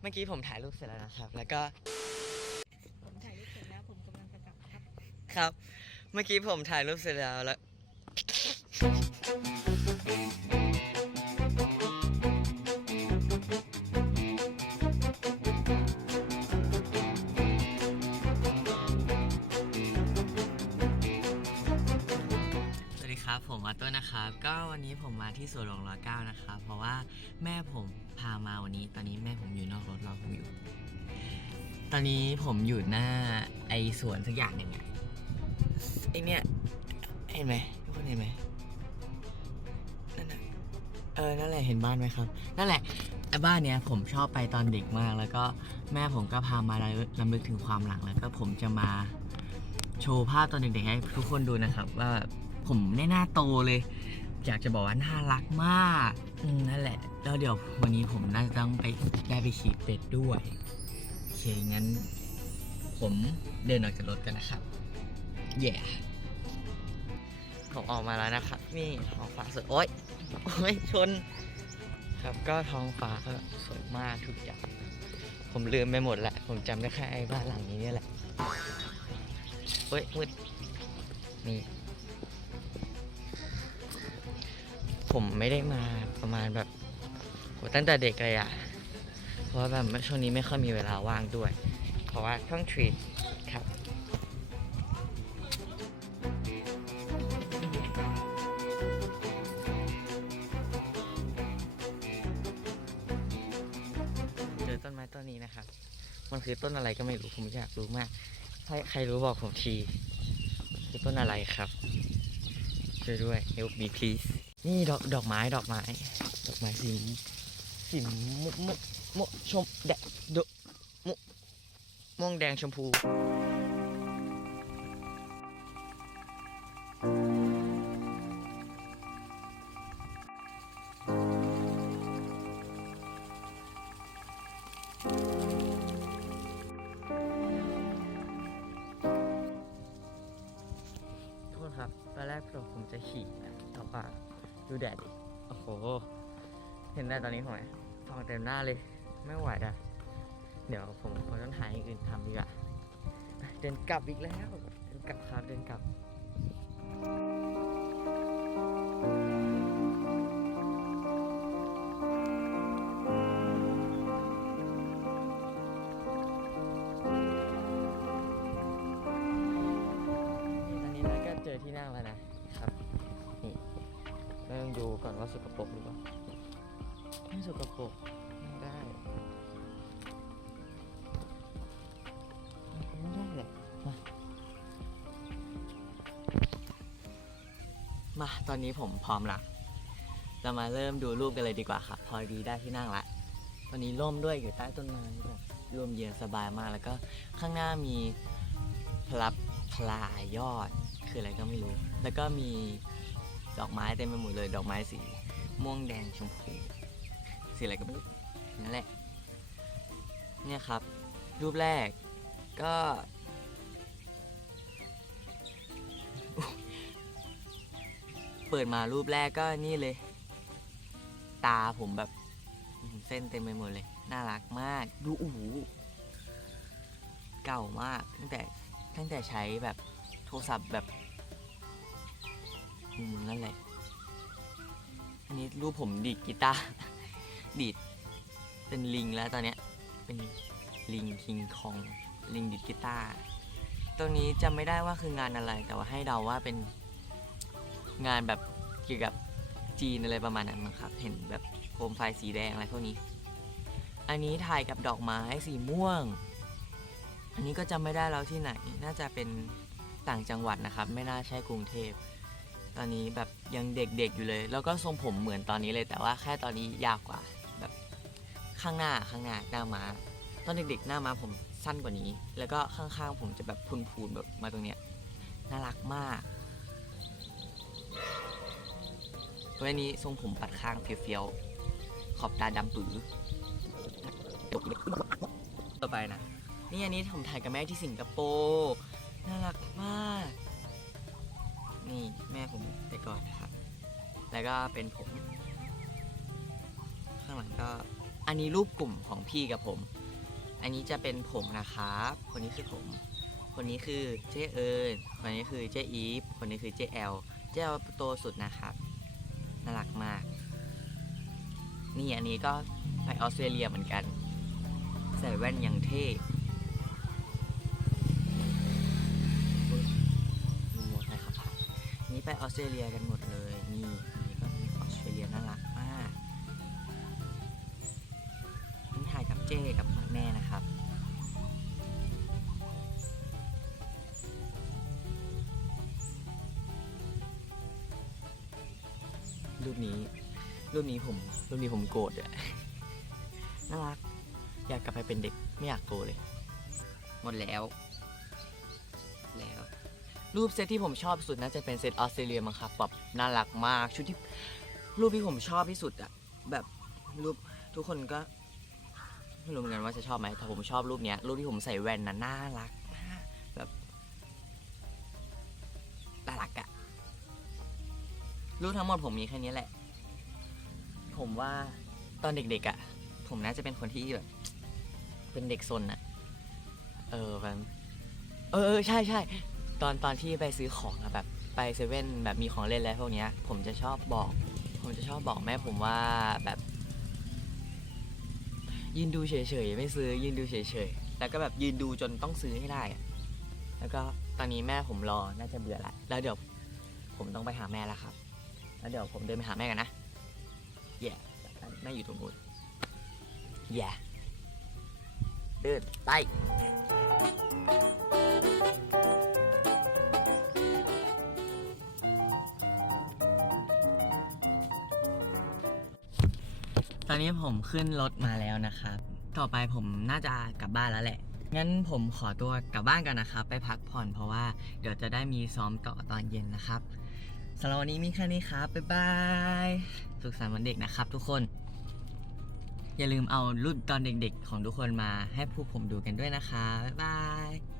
เมื่อกี้ผมถ่ายรูปเสร็จแล้วนะครับ แล้วก็ ผมถ่ายรูปเสร็จแล้วผมกำลังจะกลับครับ ครับ เมื่อกี้ผมถ่ายรูปเสร็จแล้วแล้ว ครับ ผมอัตโต้นะครับ ก็วันนี้ผมมาที่สวนหลวงร้อเก้านะครับ เพราะว่าแม่ผมพามาวันนี้ ตอนนี้แม่ผมอยู่นอกรถรอผมอยู่ ตอนนี้ผมอยู่หน้าไอสวนสักอย่างหนึ่งอะไอเนี่ยเห็นไหมทุกคนเห็นไหมนั่นน่ะเออ นั่นแหละเห็นบ้านไหมครับ นั่นแหละไอ้บ้านเนี้ยผมชอบไปตอนเด็กมาก แล้วก็แม่ผมก็พามาลำลึกถึงความหลังแล้วก็ผมจะมาโชว์ภาพตอนเด็กๆให้ทุกคนดูนะครับว่า ผมในหน้าโตเลย อยากจะบอกว่าน่ารักมากอืมนั่นแหละ แล้วเดี๋ยววันนี้ผมน่าจะต้องไปได้ไปขี่เป็ดด้วยโอเคงั้น ผมเดินออกจากรถกันนะครับแย่ผมออกมาแล้วนะครับ นี่ท้องฟ้าสวยโอ๊ยโอ๊ยชน ครับก็ท้องฟ้าก็สวยมากทุกอย่างผมลืมไปหมดแหละ ผมจำได้แค่ไอ้บ้านหลังนี้เนี่ยแหละเฮ้ยมืดนี่ ผมไม่ได้มาประมาณแบบตั้งแต่เด็กเลยอะเพราะแบบช่วงนี้ไม่ค่อยมีเวลาว่างด้วย เพราะว่าช่องทรีครับเจอต้นไม้ต้นนี้นะครับ มันคือต้นอะไรก็ไม่รู้ผมอยากรู้มากใครใครรู้บอกผมที คือต้นอะไรครับช่วยด้วย help me please นี่ดอกดอกไม้ดอกไม้ ดอกไม้สีสีมุมุมุชมแดงดมุม่วงแดงชมพูทุกคนครับตอนแรกผมจะขี่แต่ว่า ดูแดดดิโอ้โห เห็นได้ตอนนี้ผมไหมทองเต็มหน้าเลย ไม่ไหวอะ เดี๋ยวผมคงต้องหาอย่างอื่นทำดีกว่า เดินกลับอีกแล้ว เดินกลับครับ เดินกลับตอนนี้เราก็เจอที่นั่งแล้วนะ ต้องดูก่อนว่าสกปรกหรือเปล่าไม่สกปรกนั่ได้ไม่ได้แหละมามาตอนนี้ผมพร้อมละเรามาเริ่มดูรูปกันเลยดีกว่าครับพอดีได้ที่นั่งละตอนนี้ร่มด้วยอยู่ใต้ต้นไม้แบบร่มเย็นสบายมากแล้วก็ข้างหน้ามีพลับพลายยอด คืออะไรก็ไม่รู้ แล้วก็มี ดอกไม้เต็มไปหมดเลยดอกไม้สี ม่วงแดงชมพูสีอะไรก็ไม่รู้นั่นแหละเนี่ยครับ รูปแรกก็เปิดมารูปแรกก็นี่เลย ตาผมแบบเส้นเต็มไปหมดเลย น่ารักมากดูโอ้โหเก่ามากตั้งแต่ตั้งแต่ใช้แบบโทรศัพท์แบบ อืมนั่นแหละ อันนี้รูปผมดีดกีตาร์ ดีด เป็นลิงแล้วตอนเนี้ย เป็นลิงคิงคอง ลิงดีดกีตาร์ตรงนี้จำไม่ได้ว่าคืองานอะไร แต่ว่าให้เดาว่าเป็นงานแบบเกี่ยวกับจีนอะไรประมาณนั้นมั้งครับ เห็นแบบโคมไฟสีแดงอะไรพวกนี้ อันนี้ถ่ายกับดอกไม้สีม่วง อันนี้ก็จำไม่ได้แล้วที่ไหน น่าจะเป็นต่างจังหวัดนะครับ ไม่น่าใช่กรุงเทพ ตอนนี้แบบยังเด็กๆอยู่เลย แล้วก็ทรงผมเหมือนตอนนี้เลย แต่ว่าแค่ตอนนี้ยาวกว่าแบบข้างหน้าข้างหน้าหน้าม้าตอนเด็กๆหน้าม้าผมสั้นกว่านี้ แล้วก็ข้างๆผมจะแบบพูนๆแบบมาตรงเนี้ยน่ารักมากวันนี้ทรงผมปัดข้างเฟี้ยวๆขอบตาดำปื้อต่อไปนะ นี่อันนี้ผมถ่ายกับแม่ที่สิงคโปร์น่ารักมาก นี่แม่ผมแต่ก่อนนะครับ แล้วก็เป็นผม ข้างหลังก็ อันนี้รูปกลุ่มของพี่กับผม อันนี้จะเป็นผมนะครับ คนนี้คือผม คนนี้คือเจเอิญคนนี้คือเจอีฟ คนนี้คือเจแอล เจแอลโตสุดนะครับ น่ารักมาก นี่อันนี้ก็ไปออสเตรเลียเหมือนกัน ใส่แว่นยังเท่ ไปออสเตรเลียกันหมดเลยนี่นนี้ก็มีออสเตรเลียน่ารักมากนี่ถ่ายกับเจ้กับแม่นะครับรูปนี้รูปนี้ผมรูปนี้ผมโกรธอะน่ารัก อยากกลับไปเป็นเด็กไม่อยากโตเลย หมดแล้ว รูปเซตที่ผมชอบที่สุดน่าจะเป็นเซตออสเตรเลียมั้งครับแบบน่ารักมากชุดที่รูปที่ผมชอบที่สุดอะแบบรูปทุกคนก็ไม่รู้เหมือนกันว่าจะชอบไหมแต่ผมชอบรูปเนี้ยรูปที่ผมใส่แว่นน่ะน่ารักมากแบบน่ารักอะรูปทั้งหมดผมมีแค่นี้แหละ ผมว่าตอนเด็กๆอะผมน่าจะเป็นคนที่แบบเป็นเด็กซนอะเออแบบเออเออใช่ใช่ ตอนตอนที่ไปซื้อของอะแบบไปเซเว่นแบบมีของเล่นแล้วพวกเนี้ย ผมจะชอบบอก ผมจะชอบบอกแม่ผมว่าแบบ ยืนดูเฉยๆไม่ซื้อยืนดูเฉยๆแล้วก็แบบยืนดูจนต้องซื้อให้ได้อะแล้วก็ตอนนี้แม่ผมรอน่าจะเบื่อละแล้วเดี๋ยวผมต้องไปหาแม่แล้วครับ แล้วเดี๋ยวผมเดินไปหาแม่กันนะแย่แม่อยู่ตรงนู้นแย่เดินไป อนนี้ผมขึ้นรถมาแล้วนะครับ ต่อไปผมน่าจะกลับบ้านแล้วแหละ งั้นผมขอตัวกลับบ้านกันนะครับ ไปพักผ่อนเพราะว่าเดี๋ยวจะได้มีซ้อมต่อตอนเย็นนะครับสำหรับวันนี้มีแค่นี้ครับ บ๊ายบาย สุขสันต์วันเด็กนะครับทุกคน อย่าลืมเอารูปตอนเด็กๆ ของทุกคนมาให้พวกผมดูกันด้วยนะคะ บ๊ายบาย